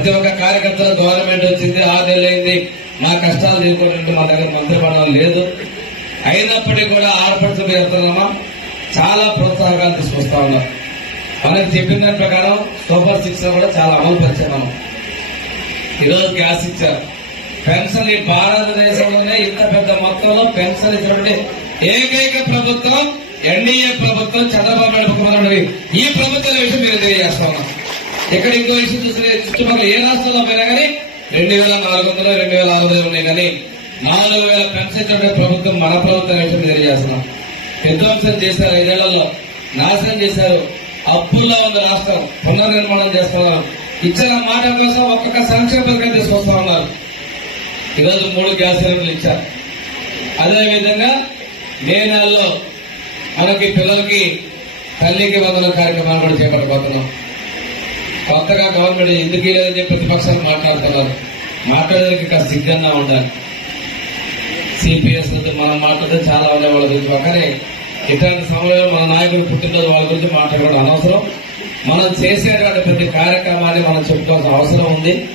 ప్రతి ఒక్క కార్యకర్తలు గవర్నమెంట్ వచ్చింది ఆరు నెలలు అయింది. నా కష్టాలు తీరుకోవడానికి మా దగ్గర మంత్రిమండలం లేదు. అయినప్పటికీ కూడా ఆడపడుతు వెళ్తున్నామా చాలా ప్రోత్సాహకాలు తీసుకొస్తా ఉన్నాం. మనకి చెప్పిన దాని ప్రకారం సూపర్ సిక్స్ కూడా చాలా అమలు పరిచాము. ఈరోజు గ్యాస్ ఇచ్చారు. పెన్షన్ ఈ భారతదేశంలోనే ఇంత పెద్ద మొత్తంలో పెన్షన్ ఇచ్చినటువంటి ఏకైక ప్రభుత్వం ఎన్డీఏ ప్రభుత్వం చంద్రబాబు నాయుడు ముఖ్యమంత్రి ఈ ప్రభుత్వం విషయం మీరు తెలియజేస్తా ఉన్నాం. ఎక్కడ ఇంకో ఇష్యూ చూస్తే చుట్టుపక్కల ఏ రాష్ట్రంలో పోయినా కానీ రెండు వేల నాలుగు వందలు రెండు వేల ఆరు వందలు ఉన్నాయి కానీ నాలుగు వేల పెన్షన్ ప్రభుత్వం మన ప్రభుత్వం విషయం తెలియజేస్తున్నాం విధ్వంసం చేశారు ఐదేళ్ళలో నాశనం చేశారు. అప్పుల్లో ఉంది రాష్ట్రం పునర్నిర్మాణం చేస్తున్నారు. ఇచ్చిన మాట కోసం ఒక్కొక్క సంక్షేమ పథకం తీసుకొస్తా ఉన్నారు. ఈరోజు మూడు గ్యాస్ సిలిండర్లు ఇచ్చారు. అదేవిధంగా మే నెలలో మనకి పిల్లలకి తల్లికి వందల కార్యక్రమాలు కూడా చేపట్టబోతున్నాం. కొత్తగా గవర్నమెంట్ ఎందుకు లేదని చెప్పి ప్రతిపక్షాలు మాట్లాడుతున్నారు. మాట్లాడడానికి ఇంకా సిగ్గంగా ఉండాలి. సిపిఎస్ మనం మాట్లాడితే చాలా ఉన్నాయి వాళ్ళ గురించి. కానీ ఇట్లాంటి సమయంలో మన నాయకుడు పుట్టినరోజు వాళ్ళ గురించి మాట్లాడడం అనవసరం. మనం చేసేటువంటి ప్రతి కార్యక్రమాన్ని మనం చెప్పుకోవాల్సిన అవసరం ఉంది.